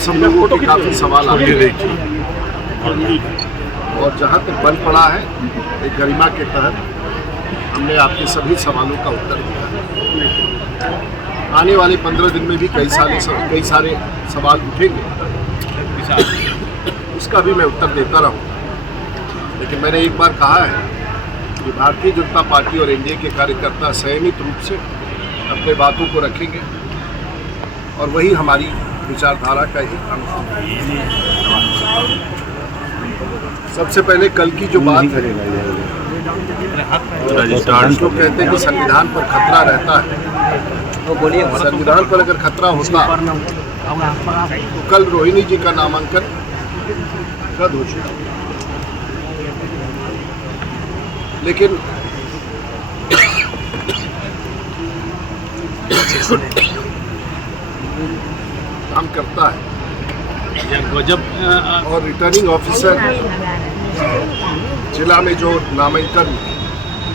सब लोगों के काफ़ी सवाल आ रहे हैं और जहाँ तक बन पड़ा है एक गरिमा के तहत हमने आपके सभी सवालों का उत्तर दिया। आने वाले 15 दिन में भी कई सारे सवाल उठेंगे, उसका भी मैं उत्तर देता रहूँगा। लेकिन मैंने एक बार कहा है कि भारतीय जनता पार्टी और एनडीए के कार्यकर्ता संयमित रूप से अपने बातों को रखेंगे और वही हमारी विचारधारा का एक अंग है। सबसे पहले कल की जो बात है, लोग कहते हैं कि संविधान पर खतरा रहता है। संविधान पर अगर खतरा होता तो कल रोहिणी जी का नामांकन रद्द हो चुका। लेकिन काम करता है और रिटर्निंग ऑफिसर जिला में जो नामांकन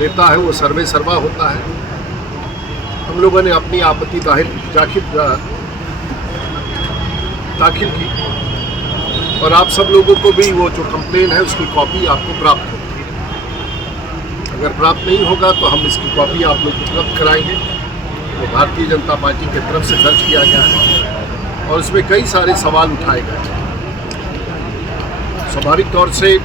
लेता है वो सर्वे सर्वा होता है। हम लोगों ने अपनी आपत्ति दाखिल की और आप सब लोगों को भी वो जो कंप्लेन है उसकी कॉपी आपको प्राप्त होगी। अगर प्राप्त नहीं होगा तो हम इसकी कॉपी आप लोग उपलब्ध कराएंगे। तो भारतीय जनता पार्टी की तरफ से दर्ज किया गया है और उसमें कई सारे सवाल उठाए गए। स्वाभाविक तौर से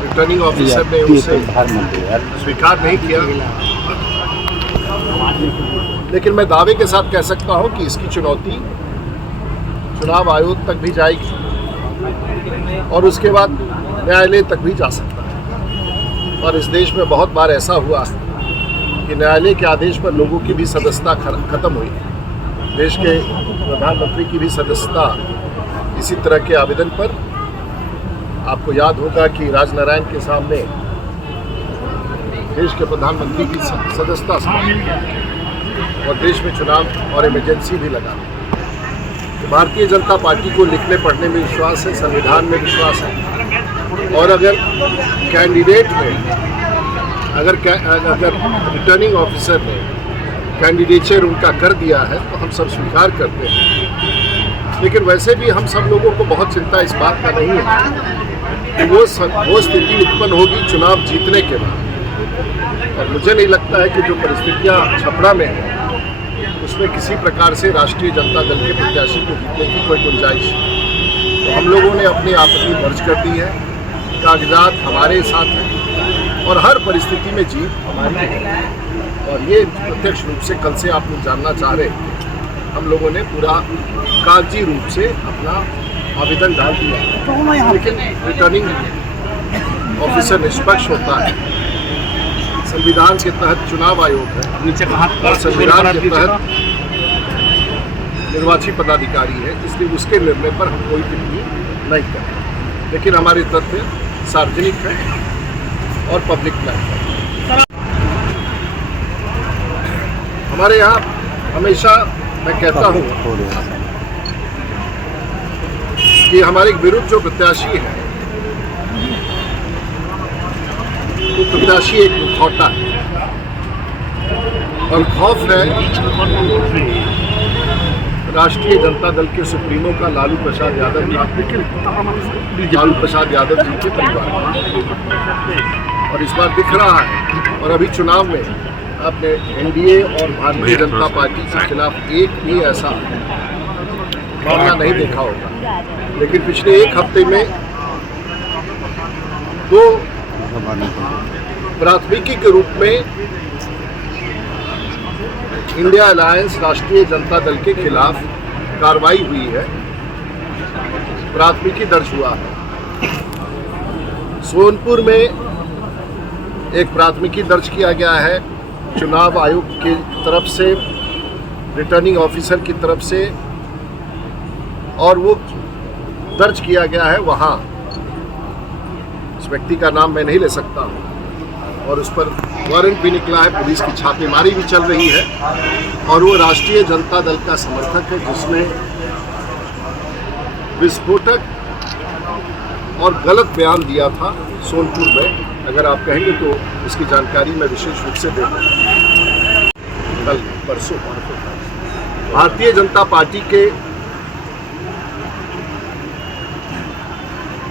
रिटर्निंग ऑफिसर ने उसे स्वीकार नहीं किया, लेकिन मैं दावे के साथ कह सकता हूं कि इसकी चुनौती चुनाव आयोग तक भी जाएगी और उसके बाद न्यायालय तक भी जा सकता है। और इस देश में बहुत बार ऐसा हुआ कि न्यायालय के आदेश पर लोगों की भी सदस्यता खत्म हुई। देश के प्रधानमंत्री की भी सदस्यता इसी तरह के आवेदन पर, आपको याद होगा कि राजनारायण के सामने देश के प्रधानमंत्री की सदस्यता और देश में चुनाव और इमरजेंसी भी लगा। तो भारतीय जनता पार्टी को लिखने पढ़ने में विश्वास है, संविधान में विश्वास है और अगर कैंडिडेट में अगर रिटर्निंग ऑफिसर ने कैंडिडेचर उनका कर दिया है तो हम सब स्वीकार करते हैं। लेकिन वैसे भी हम सब लोगों को बहुत चिंता इस बात का नहीं है कि वो स्थिति उत्पन्न होगी चुनाव जीतने के बाद। और मुझे नहीं लगता है कि जो परिस्थितियां छपरा में हैं उसमें किसी प्रकार से राष्ट्रीय जनता दल के प्रत्याशी को जीतने की कोई गुंजाइश है। तो हम लोगों ने अपनी आपत्ति दर्ज कर दी है, कागजात हमारे साथ हैं और हर परिस्थिति में जीत हमारी है। और ये प्रत्यक्ष रूप से कल से आप लोग जानना चाह रहे हैं, हम लोगों ने पूरा कागजी रूप से अपना आवेदन डाल दिया। लेकिन रिटर्निंग ऑफिसर निष्पक्ष होता है, संविधान के तहत चुनाव आयोग है और संविधान के तहत निर्वाची पदाधिकारी है, इसलिए उसके निर्णय पर हम कोई टिप्पणी नहीं करें। लेकिन हमारे तथ्य सार्वजनिक है और पब्लिक प्लेटफॉर्म। हमारे यहाँ हमेशा मैं कहता हूँ कि हमारे विरुद्ध जो प्रत्याशी है वो प्रत्याशी एक मुखौटा है और खौफ है राष्ट्रीय जनता दल के सुप्रीमो का लालू प्रसाद यादव जी के परिवार। और इस बार दिख रहा है और अभी चुनाव में आपने एनडीए और भारतीय जनता पार्टी के खिलाफ एक भी ऐसा मामला नहीं देखा होगा। लेकिन पिछले एक हफ्ते में 2 प्राथमिकी के रूप में इंडिया अलायंस राष्ट्रीय जनता दल के खिलाफ कार्रवाई हुई है, प्राथमिकी दर्ज हुआ है। सोनपुर में एक प्राथमिकी दर्ज किया गया है चुनाव आयोग की तरफ से, रिटर्निंग ऑफिसर की तरफ से, और वो दर्ज किया गया है वहाँ। उस व्यक्ति का नाम मैं नहीं ले सकता हूँ और उस पर वारंट भी निकला है, पुलिस की छापेमारी भी चल रही है और वो राष्ट्रीय जनता दल का समर्थक है जिसने विस्फोटक और गलत बयान दिया था सोनपुर में। अगर आप कहेंगे तो इसकी जानकारी मैं विशेष रूप से देता हूँ। कल परसों भारतीय जनता पार्टी के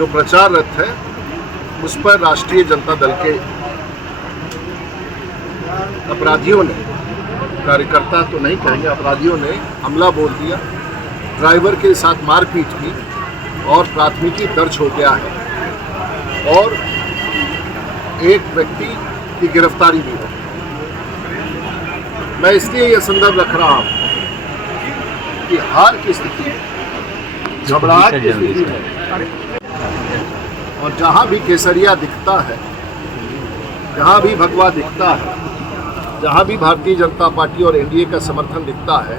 जो प्रचार रथ है उस पर राष्ट्रीय जनता दल के अपराधियों ने, कार्यकर्ता तो नहीं कहेंगे, अपराधियों ने हमला बोल दिया, ड्राइवर के साथ मारपीट की और प्राथमिकी दर्ज हो गया है और एक व्यक्ति की गिरफ्तारी भी हो। मैं इसलिए यह संदर्भ रख रहा हूं कि हार की स्थिति, घबराहट की स्थिति है और जहां भी केसरिया दिखता है, जहां भी भगवा दिखता है, जहां भी भारतीय जनता पार्टी और एनडीए का समर्थन दिखता है,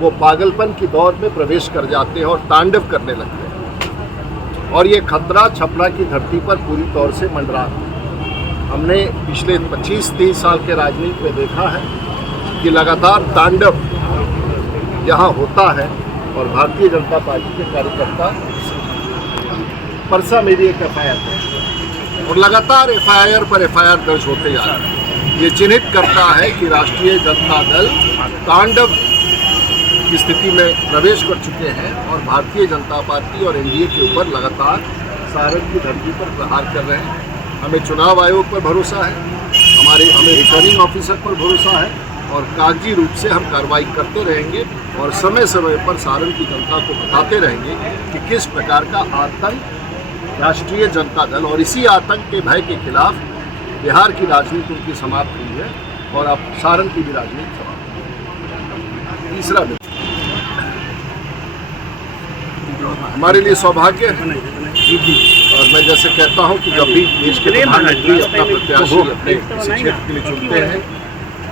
वो पागलपन की दौर में प्रवेश कर जाते हैं और तांडव करने लगते हैं। और ये खतरा छपरा की धरती पर पूरी तौर से मंडरा है। हमने पिछले 25-30 साल के राजनीति में देखा है कि लगातार तांडव यहाँ होता है और भारतीय जनता पार्टी के कार्यकर्ता, परसा मेरी एक एफआईआर है और लगातार एफआईआर पर एफआईआर दर्ज होते जा रहे हैं। ये चिन्हित करता है कि राष्ट्रीय जनता दल तांडव की स्थिति में प्रवेश कर चुके हैं और भारतीय जनता पार्टी और एनडीए के ऊपर लगातार सारण की धरती पर प्रहार कर रहे हैं। हमें चुनाव आयोग पर भरोसा है, हमें रिटर्निंग ऑफिसर पर भरोसा है और कागजी रूप से हम कार्रवाई करते रहेंगे और समय समय पर सारण की जनता को बताते रहेंगे कि किस प्रकार का आतंक राष्ट्रीय जनता दल, और इसी आतंक के भय के खिलाफ बिहार की राजनीति उनकी समाप्त हुई है और अब सारण की भी राजनीति समाप्त हुई है। तीसरा बिंदु हमारे लिए सौभाग्य है और मैं जैसे कहता हूं कि जब भी देश के प्रधानमंत्री अपना प्रत्याशी अपने किसी क्षेत्र के लिए चुनते हैं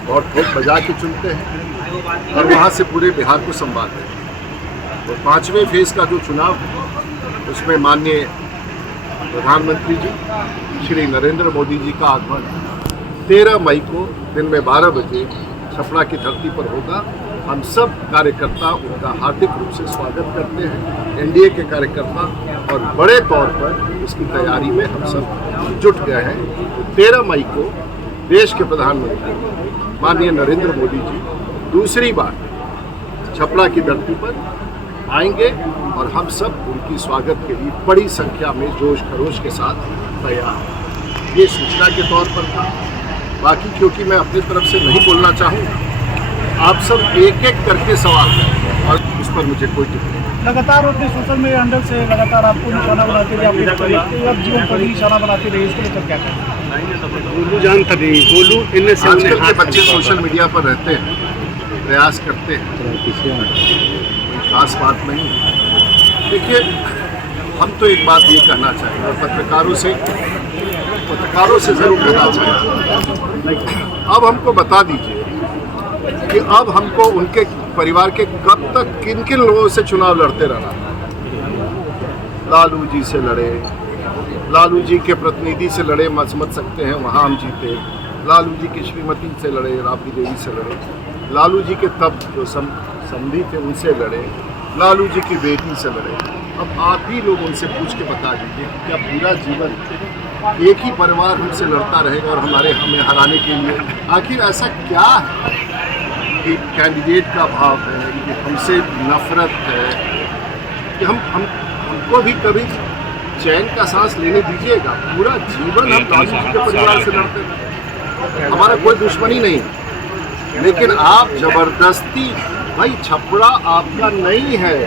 और ठोक बजा के चुनते हैं और वहां से पूरे बिहार को संभालते हैं। और 5वें फेज का जो चुनाव है उसमें माननीय प्रधानमंत्री जी श्री नरेंद्र मोदी जी का आगमन 13 मई को दिन में 12 बजे छपरा की धरती पर होगा। हम सब कार्यकर्ता उनका हार्दिक रूप से स्वागत करते हैं, एनडीए के कार्यकर्ता, और बड़े तौर पर इसकी तैयारी में हम सब जुट गए हैं। 13 मई को देश के प्रधानमंत्री माननीय नरेंद्र मोदी जी दूसरी बार छपरा की धरती पर आएंगे और हम सब उनकी स्वागत के लिए बड़ी संख्या में जोश खरोश के साथ तैयार हैं। ये सूचना के तौर पर था। बाकी क्योंकि मैं अपनी तरफ से नहीं बोलना चाहूँगा, आप सब एक एक करके सवाल करें और उस पर मुझे कोई टिप्पणी नहीं। लगातार अपने सोशल मीडिया हैंडल से लगातार आपको निशाना बनाते रहे, आपके जीवन पर भी निशाना बनाते रहे, इसको लेकर क्या करें? गोलू जान था नहीं, गोलू इनने से आजकल के बच्चे सोशल मीडिया पर रहते हैं, प्रयास करते हैं, कोई खास बात नहीं। देखिए, हम तो एक बात ये कहना चाहेंगे और पत्रकारों से ज़रूर कहना चाहेंगे, अब हमको बता दीजिए कि अब हमको उनके परिवार के कब तक किन किन लोगों से चुनाव लड़ते रहना। लालू जी से लड़े, लालू जी के प्रतिनिधि से लड़े, समझ सकते हैं वहाँ हम जीते। लालू जी की श्रीमती से लड़े, राबड़ी देवी से लड़े, लालू जी के तब जो समधी थे उनसे लड़े, लालू जी की बेटी से लड़े। अब आप ही लोग उनसे पूछ के बता दीजिए कि क्या पूरा जीवन एक ही परिवार हमसे लड़ता रहेगा और हमें हराने के लिए? आखिर ऐसा क्या है कि कैंडिडेट का भाव है, कि हमसे नफरत है, कि हमको भी कभी चैन का सांस लेने दीजिएगा। पूरा जीवन हम लालू जी के परिवार से लड़ते हैं, हमारा कोई दुश्मनी नहीं, लेकिन आप जबरदस्ती, भाई छपरा आपका नहीं है,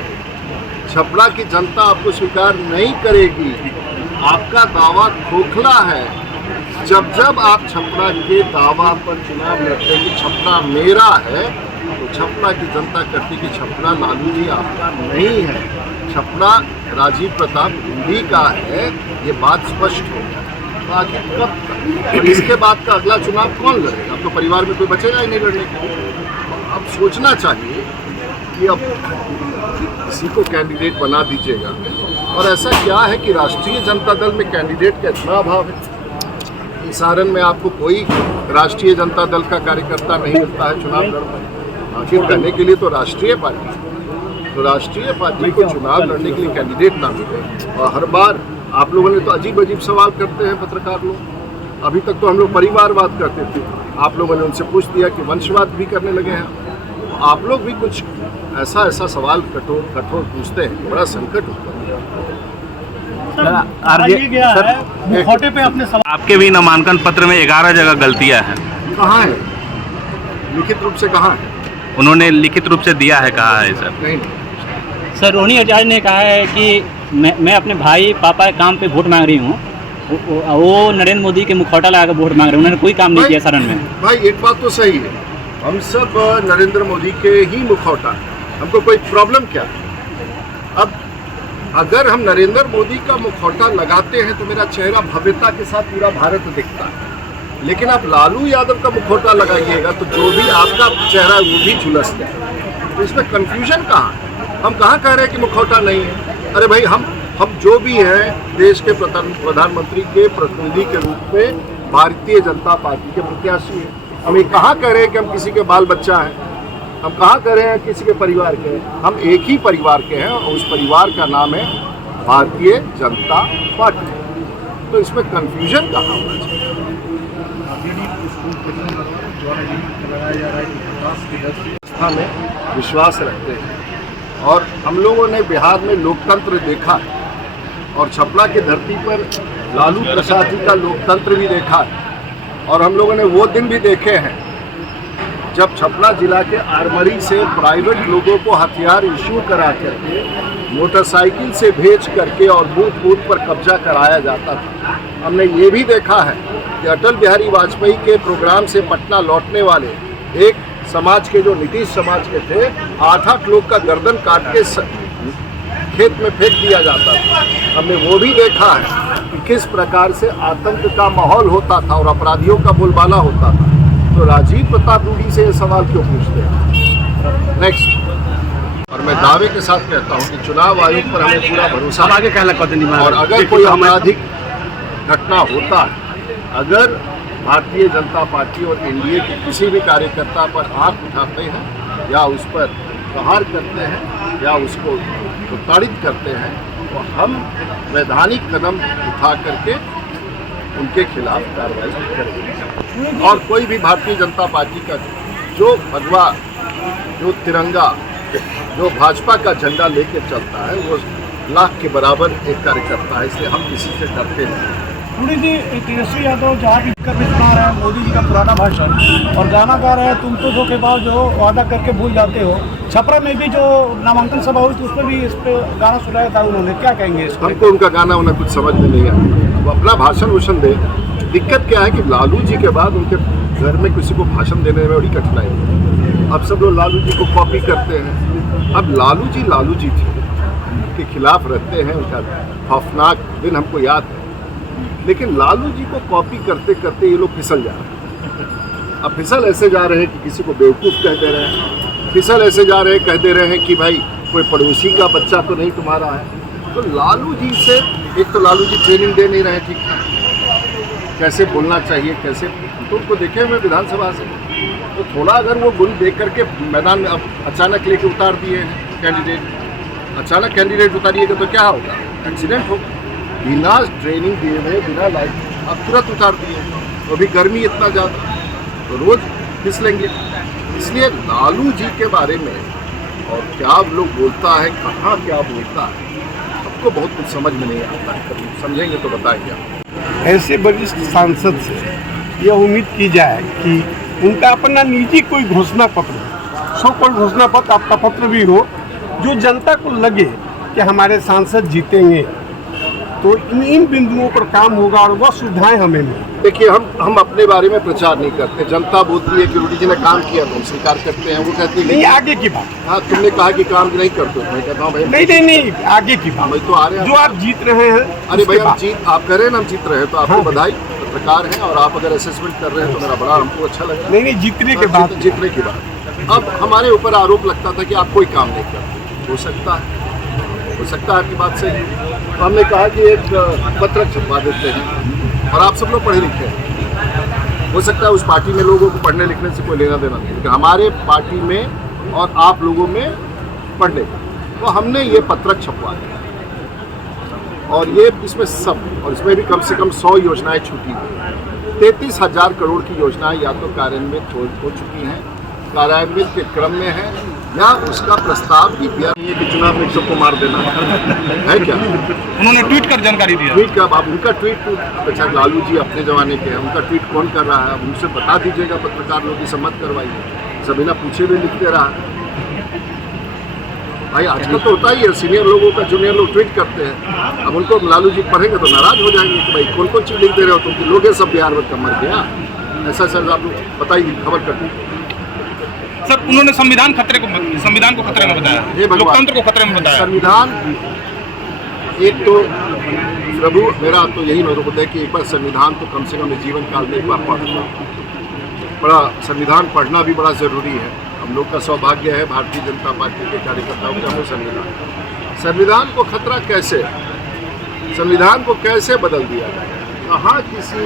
छपरा की जनता आपको स्वीकार नहीं करेगी, आपका दावा खोखला है। जब आप छपरा के दावा पर चुनाव लड़ते हैं कि छपरा मेरा है, तो छपरा की जनता कहती कि छपरा लालू जी आपका नहीं है, छपरा राजीव प्रताप रूडी का है। ये बात स्पष्ट हो गया। तो आखिर कब तक? और इसके बाद का अगला चुनाव कौन लड़ेगा? अब तो परिवार में कोई बचेगा ही नहीं लड़ने को। अब सोचना चाहिए कि अब किसी को कैंडिडेट बना दीजिएगा। और ऐसा क्या है कि राष्ट्रीय जनता दल में कैंडिडेट का इतना अभाव है? सारण में आपको कोई राष्ट्रीय जनता दल का कार्यकर्ता नहीं मिलता है चुनाव लड़ने। आखिर करने के लिए तो राष्ट्रीय पार्टी को चुनाव लड़ने के लिए कैंडिडेट ना मिले। और हर बार आप लोगों ने तो अजीब अजीब सवाल करते हैं पत्रकार लोग। अभी तक तो हम लोग परिवारवाद करते थे, आप लोगों ने उनसे पूछ दिया कि वंशवाद भी करने लगे हैं। आप लोग भी कुछ ऐसा सवाल कठोर पूछते हैं, बड़ा संकट उत्पन्न। ये गया है मुखौटे पे अपने सवाल। आपके भी नामांकन पत्र में 11 जगह गलतियां हैं। कहाँ है? लिखित रूप से कहाँ है? उन्होंने लिखित रूप से दिया है, कहा है सर। नहीं। सर रोहिणी आचार्य ने कहा है कि मैं अपने भाई पापा के काम पे वोट मांग रही हूँ। वो नरेंद्र मोदी के मुखौटा लगा कर वोट मांग रहे हैं। उन्होंने कोई काम नहीं किया सदन में। भाई एक बात तो सही है, हम सब नरेंद्र मोदी के ही मुखौटा, हमको कोई प्रॉब्लम क्या है? अब अगर हम नरेंद्र मोदी का मुखौटा लगाते हैं तो मेरा चेहरा भव्यता के साथ पूरा भारत दिखता है, लेकिन आप लालू यादव का मुखौटा लगाइएगा तो जो भी आपका चेहरा वो भी झुलस जाए। तो इसमें कंफ्यूजन कहाँ है? हम कहाँ कह रहे हैं कि मुखौटा नहीं है? अरे भाई हम जो भी हैं देश के प्रधानमंत्री के प्रतिनिधि के रूप में भारतीय जनता पार्टी के प्रत्याशी हैं। हम ये कहाँ कह रहे हैं कि हम किसी के बाल बच्चा हैं? हम कहाँ कह रहे हैं किसी के परिवार के हैं? हम एक ही परिवार के हैं और उस परिवार का नाम है भारतीय जनता पार्टी। तो इसमें कंफ्यूजन कहाँ होना चाहिए? व्यवस्था में विश्वास रखते हैं और हम लोगों ने बिहार में लोकतंत्र देखा है और छपरा की धरती पर लालू प्रसाद जी का लोकतंत्र भी देखा है। और हम लोगों ने वो दिन भी देखे हैं जब छपरा जिला के आरमरी से प्राइवेट लोगों को हथियार इशू करा करके मोटरसाइकिल से भेज करके और बूथ बूथ पर कब्जा कराया जाता था। हमने ये भी देखा है कि अटल बिहारी वाजपेयी के प्रोग्राम से पटना लौटने वाले एक समाज के जो नीतीश समाज के थे 8-8 लोग का गर्दन काट के खेत में फेंक दिया जाता था। हमने वो भी देखा है कि किस प्रकार से आतंक का माहौल होता था और अपराधियों का बोलबाला होता था। तो राजीव प्रताप रूडी से ये सवाल क्यों पूछते हैं? नेक्स्ट। और मैं दावे के साथ कहता हूँ कि चुनाव आयोग पर हमें पूरा भरोसा है। आगे कहना कहते नहीं। और अगर कोई आपराधिक घटना होता है, अगर भारतीय जनता पार्टी और एनडीए के किसी भी कार्यकर्ता पर आंख उठाते हैं या उस पर प्रहार करते हैं या उसको प्रताड़ित करते हैं तो हम वैधानिक कदम उठा करके उनके खिलाफ कार्रवाई करेंगे। और कोई भी भारतीय जनता पार्टी का जो भगवा, जो तिरंगा, जो भाजपा का झंडा लेके चलता है वो लाख के बराबर एक कार्यकर्ता है, इसलिए हम किसी से डरते नहीं। पूरी जी तेजस्वी यादव जहाँ भी कर सुना रहे हैं मोदी जी का पुराना भाषण और गाना गा रहे हैं तुम तो धोखेबाज जो वादा करके भूल जाते हो। छपरा में भी जो नामांकन सभा हुई थी उसमें भी इस पे गाना सुनाया था उन्होंने। क्या कहेंगे इसको? हमको उनका गाना उन्हें कुछ समझ में नहीं आया। वो अपना भाषण वोषण दे। दिक्कत क्या है कि लालू जी के बाद उनके घर में किसी को भाषण देने में बड़ी कठिनाई है। अब सब लोग लालू जी को कॉपी करते हैं। अब लालू जी थे, उनके खिलाफ रहते हैं, उनका खौफनाक दिन हमको याद है। लेकिन लालू जी को कॉपी करते करते ये लोग फिसल जा रहे हैं। अब फिसल ऐसे जा रहे हैं कि किसी को बेवकूफ़ कह दे रहे हैं, फिसल ऐसे जा रहे हैं कह दे रहे हैं कि भाई कोई पड़ोसी का बच्चा तो नहीं तुम्हारा है। तो लालू जी से एक तो लालू जी ट्रेनिंग दे नहीं रहे ठीक, कैसे बोलना चाहिए, कैसे, तो उनको देखे हुए विधानसभा से तो थोड़ा अगर वो गुण देख करके मैदान में अब अचानक लेके उतार दिए कैंडिडेट, अचानक कैंडिडेट उतारिएगा तो क्या होगा? एक्सीडेंट होगा। बिना ट्रेनिंग दिए हुए, बिना लाइट अब तुरंत उतार दिए, तो अभी गर्मी इतना ज़्यादा तो रोज़ फिसलेंगे। इसलिए लालू जी के बारे में और क्या लोग बोलता है, कहाँ क्या बोलता है, सबको बहुत कुछ समझ में नहीं आता है। कभी समझेंगे तो बताएंगे आप। ऐसे वरिष्ठ सांसद से यह उम्मीद की जाए कि उनका अपना निजी कोई घोषणा पत्र, सो कोई घोषणा पत्र, आपका पत्र भी हो जो जनता को लगे कि हमारे सांसद जीतेंगे तो इन बिंदुओं पर काम होगा और वह सुविधाएं हमें मिलें। देखिए हम अपने बारे में प्रचार नहीं करते। जनता बोलती है कि रूडी जी ने काम किया तो हम स्वीकार करते हैं। वो कहती है नहीं, आगे की बात। हाँ, तुमने कहा कि काम नहीं करते हो, मैं कहता हूँ भाई नहीं, आगे की बात। तो आ रहे हैं जो आप जीत रहे हैं। अरे भाई आप कह रहे हैं ना हम जीत रहे हैं तो आपको बधाई, पत्रकार हैं और आप अगर असेसमेंट कर रहे हैं तो मेरा बड़ा हमको अच्छा लग रहा है। नहीं, जीतने के बाद, जीतने की बात। अब हमारे ऊपर आरोप लगता था कि आप कोई काम नहीं करते। हो सकता है आपकी बात सही है। तो हमने कहा कि एक पत्रक छपवा देते हैं और आप सब लोग पढ़े लिखे हैं। हो सकता है उस पार्टी में लोगों को पढ़ने लिखने से कोई लेना देना नहीं, लेकिन हमारे पार्टी में और आप लोगों में पढ़ने, तो हमने ये पत्रक छपवा दिया और ये इसमें सब, और इसमें भी कम से कम 100 योजनाएं छूटी हुई। 33,000 करोड़ की योजनाएं या तो कार्यान्वित हो चुकी हैं, कार्यान्वित के क्रम में हैं या उसका प्रस्ताव DPR नहीं है कि चुनाव में सबको मार देना है क्या? उन्होंने ट्वीट कर जानकारी दिया। ट्वीट का अब उनका ट्वीट अच्छा लालू जी अपने जमाने के हैं, उनका ट्वीट कौन कर रहा है? अब उनसे बता दीजिएगा, पत्रकार लोग की सम्मत करवाइए। सब बिना पूछे हुए लिखते रहा भाई, आजकल तो होता ही है, सीनियर लोगों का जूनियर लोग ट्वीट करते हैं। अब उनको लालू जी पढ़ेंगे तो नाराज हो जाएंगे कि भाई कौन कौन चीज़ लिख दे रहे हो तुम, लोग ये सब बिहार में मर गया ऐसा। सर आप लोग बताइए, खबर कर दीजिए सर। उन्होंने संविधान को खतरे में बताया, लोकतंत्र को खतरे में बताया। संविधान एक तो प्रभु मेरा तो यही अनुरोध है कि एक बार संविधान तो कम से कम जीवन काल में एक बार पढ़ लो। बड़ा संविधान पढ़ना भी बड़ा ज़रूरी है। हम लोग का सौभाग्य है भारतीय जनता पार्टी के कार्यकर्ताओं का वो संविधान को खतरा कैसे, संविधान को कैसे बदल दिया जाए? कहाँ किसी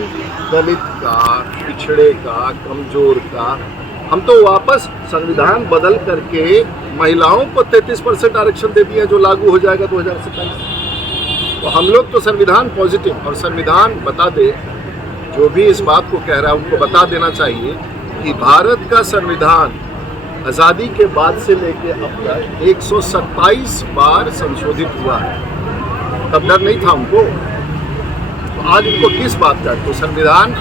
दलित का, पिछड़े का, कमजोर का, हम तो वापस संविधान बदल करके महिलाओं को 33% आरक्षण दे दिया जो लागू हो जाएगा 2027। तो हम लोग तो संविधान पॉजिटिव, और संविधान बता दे, जो भी इस बात को कह रहा है उनको बता देना चाहिए कि भारत का संविधान आज़ादी के बाद से लेके अब तक 127 बार संशोधित हुआ है। तब डर नहीं था उनको, तो आज उनको किस बात का? तो संविधान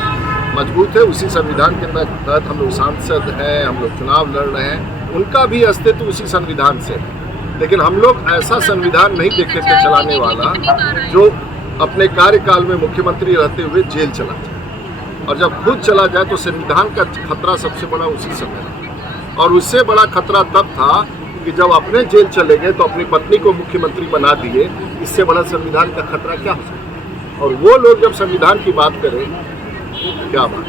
मजबूत है, उसी संविधान के तहत हम लोग सांसद हैं, हम लोग चुनाव लड़ रहे हैं, उनका भी अस्तित्व उसी संविधान से है। लेकिन हम लोग ऐसा संविधान नहीं देखे थे चलाने वाला जो अपने कार्यकाल में मुख्यमंत्री रहते हुए जेल चला जाए, और जब खुद चला जाए तो संविधान का खतरा सबसे बड़ा उसी समय था। और उससे बड़ा खतरा तब था कि जब अपने जेल चले गए तो अपनी पत्नी को मुख्यमंत्री बना दिए। इससे बड़ा संविधान का खतरा क्या हो सकता है? और वो लोग जब संविधान की बात करें, क्या बात